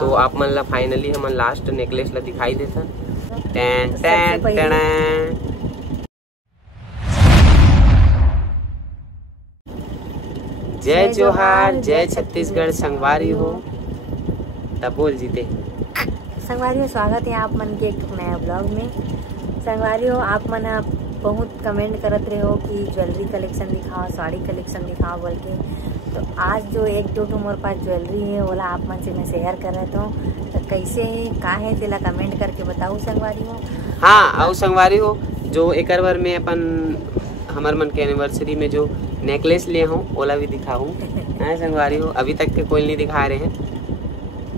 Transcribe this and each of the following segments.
तो आप मन ला फाइनली हमन लास्ट नेकलेस ला दिखाई देता। Tan tan tan. जय जोहार, जय छत्तीसगढ़ संगवारी हो। तब बोल जीते संगवारी, स्वागत है आप मन के एक नया ब्लॉग में। संगवारी हो, आप मन बहुत कमेंट करत रहे हो कि ज्वेलरी कलेक्शन दिखाओ, साड़ी कलेक्शन दिखाओ बोल के। तो आज जो एक दो मोर पास ज्वेलरी है ओला आप मन से मैं शेयर कर रहा था। तो कैसे है का है तेला कमेंट करके बताओ संगवारी हो। हाँ और संगवारी हो, जो एक बार में अपन हमार मन के एनिवर्सरी में जो नेकलेस लिए हूँ ओला भी दिखाऊँ। हाँ संगवारी हो, अभी तक के कोई नहीं दिखा रहे हैं,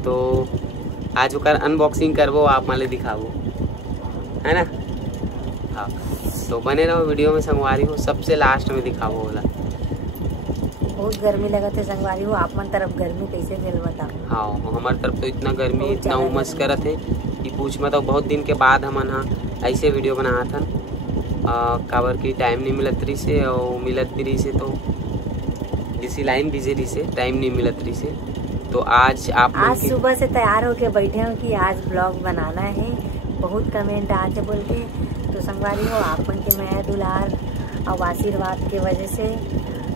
तो आज ओकर अनबॉक्सिंग करबो, आप माले दिखाबो, है ना। हाँ तो बने रहो वीडियो में संगवारी हो, सबसे लास्ट में दिखाबो ओला। बहुत गर्मी लगत है संगवारी हो, आप मन तरफ गर्मी कैसे दिल बताओ। हाँ हमारे तरफ तो इतना गर्मी, इतना उमस करत है कि पूछ मत। बहुत दिन के बाद हमन हाँ ऐसे वीडियो बना था, काबर की टाइम नहीं मिलत रही से और मिलत भी रही से, तो इसी लाइन बिजी रही से टाइम नहीं मिलत रही से। तो आज सुबह से तैयार होके बैठे हो कि आज ब्लॉग बनाना है। बहुत कमेंट आके बोलते, तो संगवारी हो आप मन के मैं दुलार और आशीर्वाद के वजह से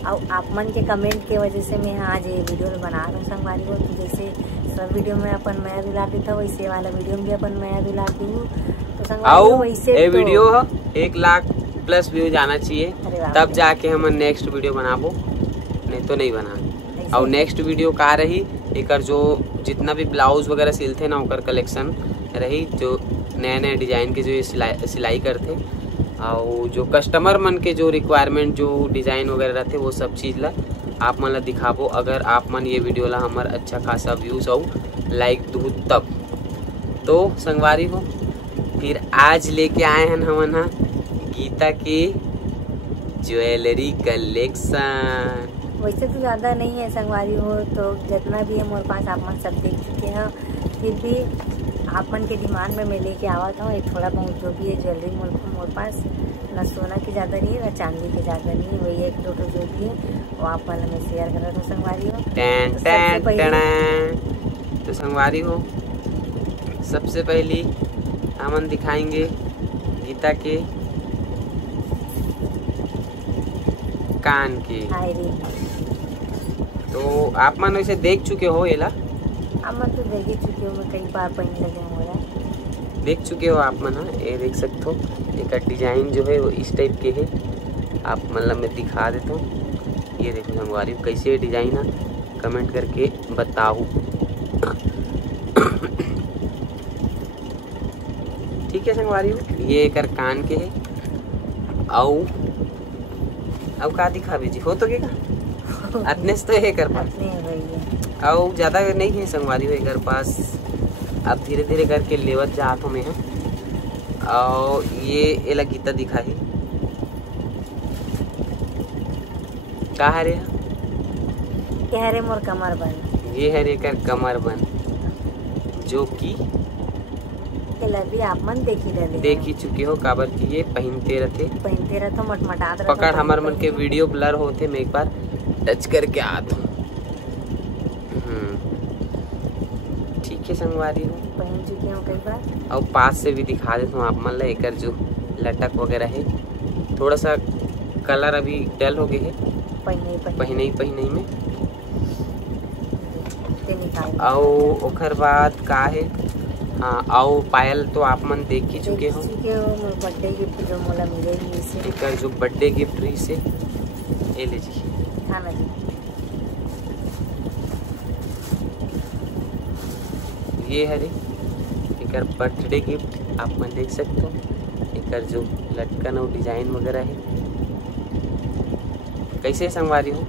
और आप मन के कमेंट के वजह से मैं आज ये वीडियो बना रहा हूँ संगवारी हो। तो जैसे सब वीडियो में अपन मैं दुलार देता हूँ, वैसे वाला वीडियो में भी अपन मैं दुलार दूँ। तो संगवारी हो वैसे ये वीडियो 1 लाख प्लस व्यू जाना चाहिए, तब जाके हम नेक्स्ट वीडियो बनाबो, नहीं तो नहीं बना। और नेक्स्ट वीडियो का रही एक जो जितना भी ब्लाउज वगैरह सिलते ना ओकर कलेक्शन रही, जो नए नए डिजाइन के जो ये सिलाई करते और जो कस्टमर मन के जो रिक्वायरमेंट जो डिजाइन वगैरह रहते वो सब चीज़ ला आप मन ला दिखाबो। अगर आप मन ये वीडियो ला हमार अच्छा खासा व्यूज और लाइक दू तब। तो संगवारी हो, फिर आज लेके आए हैं हमन हाँ गीता की ज्वेलरी कलेक्शन। वैसे तो ज़्यादा नहीं है संगवारी हो, तो जितना भी है मोर पास आप मन सब देख चुके हैं। फिर भी आप मन के डिमांड में मैं लेके आवत हूँ। थोड़ा बहुत जो भी है ज्वेलरी मोर पास ना सोना की ज़्यादा नहीं है ना चांदी की ज़्यादा नहीं है, वही एक दो जो भी है वो आप मन में शेयर कर रहा हूँ संगवारी हो। तो संगवारी हो, सबसे पहली हमन दिखाएंगे गीता के कान के। तो आप मन वैसे देख चुके हो ये ला? आप मन तो देख ही चुके हो, मैं कई बार पहन लगे हूँ, देख चुके हो आप मन। ये देख सकते हो एक डिजाइन जो है वो इस टाइप के है, आप मतलब मैं दिखा देता हूँ। ये देखो संगवारी कैसे डिजाइन है, कमेंट करके बताओ। ठीक है संगवारी, ये एक कान के है। अब का दिखा भेजी हो तो क्या अतने से तो है कर पास और ज्यादा नहीं है संगवारी हो एक पास। अब धीरे धीरे करके लेवत जात हूँ मैं। और ये एला गीता दिखा है का है रे, क्या है रे मोर कमर बन। ये है रे कर कमर बन, जो कि भी आप मन देखी चुके हो, काबर की ये पहनते रहते मटमटात पकड़ हमार मन के वीडियो ब्लर होते, मैं एक बार टच करके आता हूँ। ठीक है संगवारी हो, पहन चुकी हूँ कई बार। और पास से भी दिखा देता हूँ आप मन ला। एक जो लटक वगैरह है थोड़ा सा कलर अभी डल हो गए है पहने में। और ओखर बाद का है हाँ, आओ पायल तो आप मन देख ही चुके हो। बर्थडे गिफ्ट जो मोला मिलेगी इससे, एक जो बर्थडे गिफ्ट रही से ये लीजिए। हाँ ना जी, ये है रे एक बर्थडे गिफ्ट, आप मन देख सकते हो। एक जो लटकन और डिजाइन वगैरह है, कैसे संगवारी हो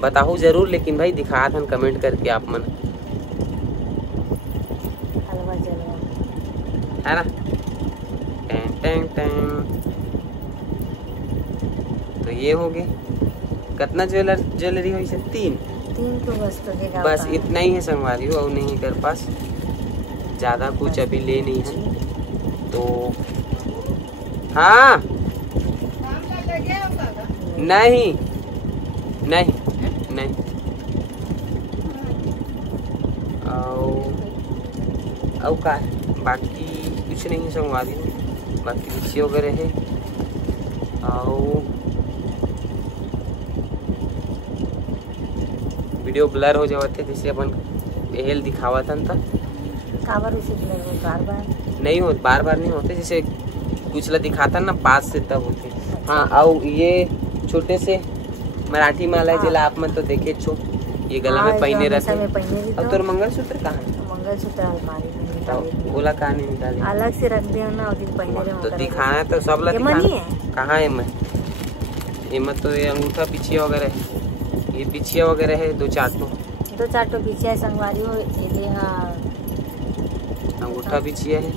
बताओ जरूर, लेकिन भाई दिखा था कमेंट करके आप मन, है ना। टें टें टें। तो ये हो गए कितना ज्वेलरी हो, तीन तो बस इतना ही है संगवारी हो, और नहीं कर पास ज्यादा कुछ अभी ले नहीं है। तो हाँ नहीं नहीं नहीं, अब का है बाकी कुछ नहीं संगवारी हो, बाकी बिछी वगैरह है। और वीडियो ब्लर हो जाते जैसे अपन एहल दिखावा था न, काबर उसे बार बार नहीं होते, बार बार नहीं होते, जैसे कुछ ला दिखाता ना पास से तब होते। हाँ और ये छोटे से मराठी माला है जिला आप मन तो देखे छो, ये गला में पहने रहते। अब तोर मंगलसूत्र कहाँ है? मंगलसूत्र अलमारी में निकाले, बोला कहाँ नहीं निकाले, अलग से रख दे ना, दिन पहने रहे तो दिखाना है तो सब ला दिखाना। कहाँ है मैं हिम्मत, तो ये अंगूठा पिछिया वगैरह है, ये पिछिया वगैरह है, 2-4 तो पिछिया संगवारी हो ये। हाँ अंगूठा पिछिया है।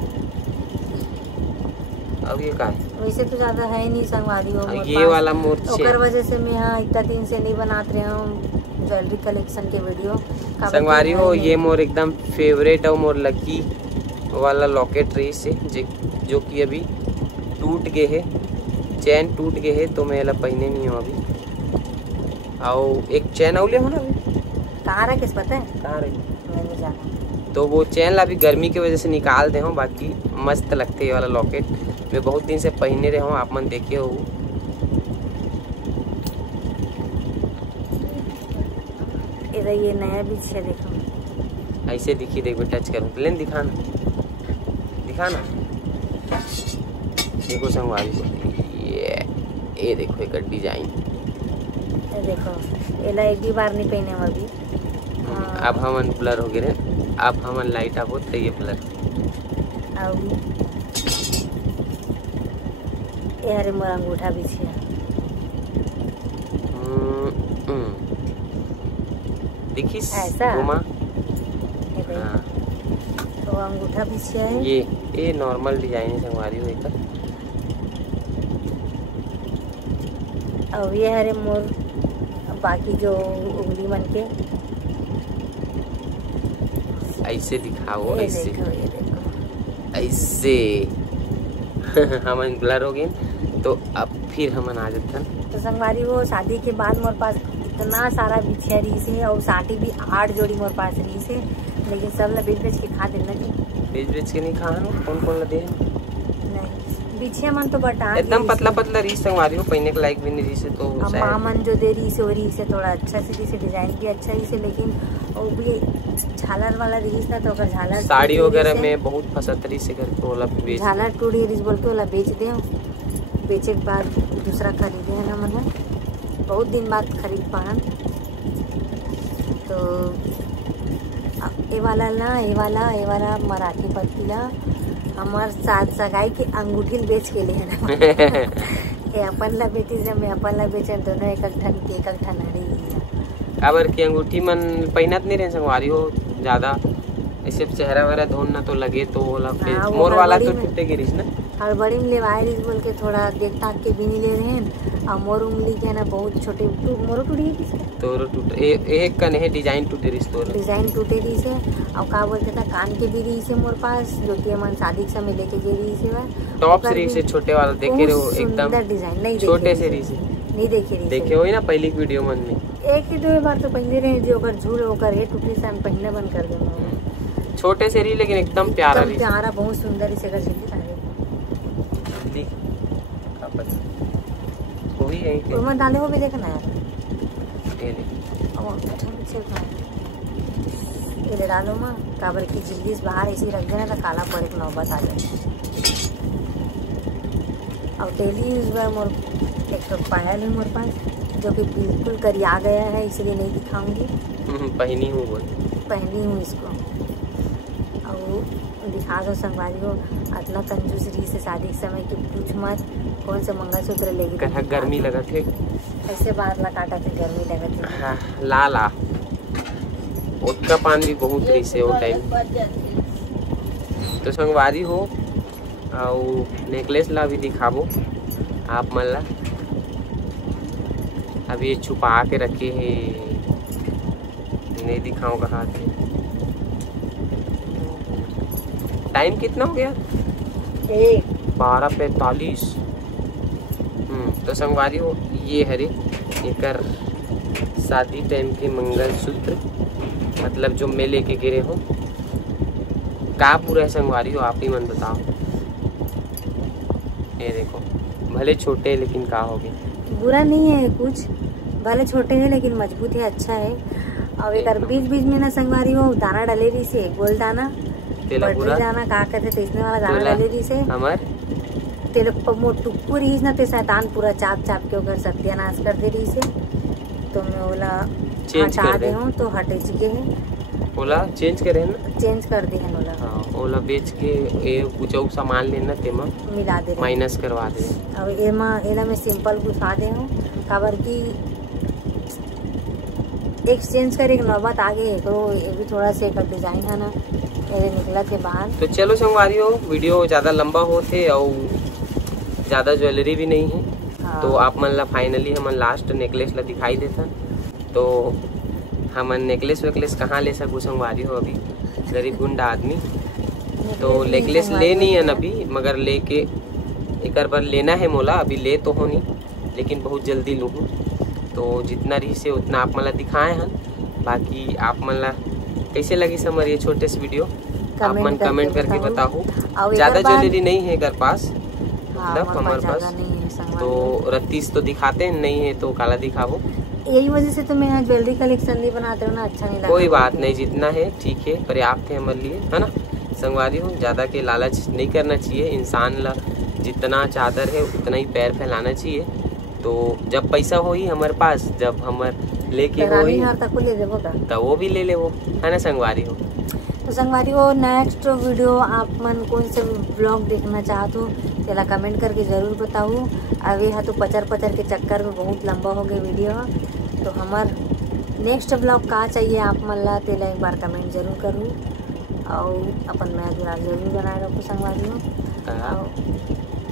अब ये का है? वैसे तो ज्यादा है नहीं संगवारी हो, ये वाला मोर ओकर वजह से मैं हाँ इतना दिन से नहीं बनाते रहे हूँ ज्वेलरी कलेक्शन के वीडियो। संगवारी हो ये मोर एकदम फेवरेट और मोर लकी वाला लॉकेट रही से जो कि अभी टूट गए है, चैन टूट गए है, तो मैं ये पहने नहीं हूँ अभी। और एक चैन औले हो ना अभी कहाँ रहा, किस पता है कहाँ रही, मैं नहीं जाना, तो वो चैन ला अभी गर्मी की वजह से निकाल दे हूँ। बाकी मस्त लगते ये वाला लॉकेट, मैं बहुत दिन से पहने रहे हूँ, आप मन देखे हो। इधर ये नया बीच है देखो, ऐसे दिखी, देखो टच करूँ लेन दिखाना दिखाना, देखो संगवारी को ये देखो एक डिजाइन, देखो एला एक भी बार नहीं पहने हम अभी। अब हमन ब्लर हो गए, अब हमन लाइट आप होते ये ब्लर। अब ये हरे मोर अंगूठा बिछिया, देखिस ऐसा घुमा, हाँ। तो अंगूठा बिछिया है, ये नॉर्मल डिजाइन है संगवारी हो एक। अब ये हरे मोर बाकी जो उंगली मन के ऐसे दिखाओ, ऐसे ये देखो ऐसे हमन ब्लर हो गए, तो अब फिर हमन आ जाते। तो संगवारी वो शादी के बाद मोर पास इतना सारा बिछिया रही से, और साटी भी 8 जोड़ी मोर पास रही से, लेकिन सब ला बेच के खा देना जी, बेच के नहीं खाना, कौन ला दे नहीं बिछिया मन तो बटा एकदम पतला रीस संगवारी हो, पहने के लायक भी नहीं रही से, तो माँ मन जो दे रही से वो रही से थोड़ा अच्छा से डिजाइन भी अच्छा ही से, लेकिन वो भी झालर वाला रही था, तो अगर झालर साड़ी वगैरह में बहुत फसत रही से करके वाला बेच, झालर टूटी रही बोल के वाला बेच दे, बेचे के बाद दूसरा खरीदे है ना, मतलब बहुत दिन बाद खरीद पान। तो ये वाला मराठी पत्ती ला हमार साथ सगाई के अंगूठी बेच के लिए ना ये अपन ला बेची से मैं अपन ला बेचन, दोनों एक ठन हरी काबर की अंगूठी मन पहनत नहीं रहे संगवारी हो ज्यादा, ऐसे चेहरा वगैरह धोना तो लगे तो वाला हाँ, मोर वाला तो टूटे गिरीस ना, हड़बड़ी में ले वायरिस बोल के थोड़ा देख ताक के भी नहीं ले रहे हैं। और मोर उंगली के ना बहुत छोटे मोर टूटी है, तोरो टूटे एक कन है डिजाइन टूटे रही, तो डिजाइन टूटे रही से। और का बोलते था कान के भी रही से मोर पास, जो कि मन शादी के समय लेके गई रही से, टॉप से रही से छोटे वाला देखे रहे हो, एकदम डिजाइन नहीं छोटे से रही से नहीं देखे हो ना पहली वीडियो मन में, एक ही 2 बार तो पहले रहे जो अगर झूल होकर है टूटी से पहनना बंद कर देना, छोटे से रही लेकिन एकदम प्यारा रही, प्यारा बहुत सुंदर इसे कर जल्दी वही है कि उमन डाले हो भी देखना यार, ये डालो माँ काबर की जल्दी से बाहर ऐसे रख देना तो काला पड़े की नौबत आ जाए। और डेली यूज में मोर एक तो पायल है मोर पास जो कि बिल्कुल करिया गया है, इसलिए नहीं दिखाऊंगी, पहनी हूँ इसको। और दिखा दो संगवारी हो, इतना कंजूस रही से शादी के समय की पूछ मत, कौन से मंगलसूत्र लेगी कहा गर्मी लगा थे, ऐसे बाहर ला काटा थे गर्मी लगा थे। हाँ, ला उसका पान भी बहुत रही से वो टाइम। तो संगवारी हो और नेकलेस ला भी दिखाबो आप मन ला, अभी ये छुपा के रखे है, नहीं दिखाऊं कहाँ थे। टाइम कितना हो गया? 12:45। तो संगवारी हो ये हरे एकर शादी टाइम के मंगलसूत्र, मतलब जो मैं लेके गिरे हो, का पूरा है संगवारी हो, आप ही मन बताओ। ये देखो भले छोटे है लेकिन का हो गए, बुरा नहीं है कुछ, भले छोटे हैं लेकिन मजबूत है, अच्छा है। और एक बीच बीच में ना संगवारी हो दाना डाले रही से, गोल दाना बटरी दाना का कहते थे, इसने वाला दाना डाले रही से हमार तेल टुक्कू रही ना ते शैतान पूरा चाप चाप के ओकर सत्यानाश कर दे रही से। तो मैं ओला हटा दे हूँ तो हटे चुके हैं, ओला चेंज करे ना, चेंज कर दे हैं ओला। हाँ, ओला बेच के ये कुछ और सामान लेना तेमा मिला दे, माइनस करवा दे। अब एमा एला में सिंपल घुसा दे हूँ काबर की एक्सचेंज कर एक नौबत आगे है, तो ये भी थोड़ा से एक डिजाइन है ना मेरे निकला थे बाहर। तो चलो संगवारी हो, वीडियो ज़्यादा लंबा होते और ज़्यादा ज्वेलरी भी नहीं है। हाँ। तो आप मन ला फाइनली हमन लास्ट नेकलेस ला दिखाई देता। तो हमन नेकलेस वेकलेस कहाँ ले सकूँ संगवारी हो, अभी गरीब गुंडा आदमी तो नेकलेस ले नहीं है अभी, मगर लेके एक बार लेना है मोला, अभी ले तो हो नहीं लेकिन बहुत जल्दी लूँ। तो जितना रही से उतना आप मन ला दिखाए हैं। बाकी आप मन ला कैसे लगी समर ये छोटे से वीडियो, आप मन कमेंट करके बताओ। ज़्यादा ज्वेलरी नहीं है घर पास, मतलब हमारे पास तो रत्तीस तो दिखाते हैं, नहीं है तो काला दिखाओ। यही वजह से तो मैं ज्वेलरी कलेक्शन नहीं बनाते हूँ ना, अच्छा नहीं लगता। कोई बात नहीं, जितना है ठीक है, पर्याप्त है हमारे लिए, है ना संगवारी हो। ज़्यादा के लालच नहीं करना चाहिए, इंसान ला जितना चादर है उतना ही पैर फैलाना चाहिए। तो जब पैसा हो ही हमारे पास, जब हमारे लेके हो ही तो वो भी ले ले वो, है ना संगवारी हो। तो संगवारी हो नेक्स्ट वीडियो आप मन कौन से ब्लॉग देखना चाहते हो तेला कमेंट करके ज़रूर बताओ। अभी हाँ तो पचर के चक्कर में बहुत लंबा हो गया वीडियो, तो हमार नेक्स्ट ब्लॉग का चाहिए आप मन ला तेला एक बार कमेंट जरूर करूँ और अपन मैं दुलार जरूर बनाए रखूँ संगवारी हो।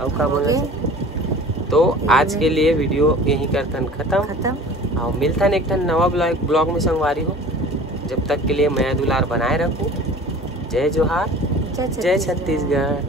और का बोले तो आज के लिए वीडियो यही करतन खत्म और मिलता है एक नवा ब्लॉग में संगवारी हो। जब तक के लिए मैं दुलार बनाए रखूँ। जय जोहार, जय छत्तीसगढ़।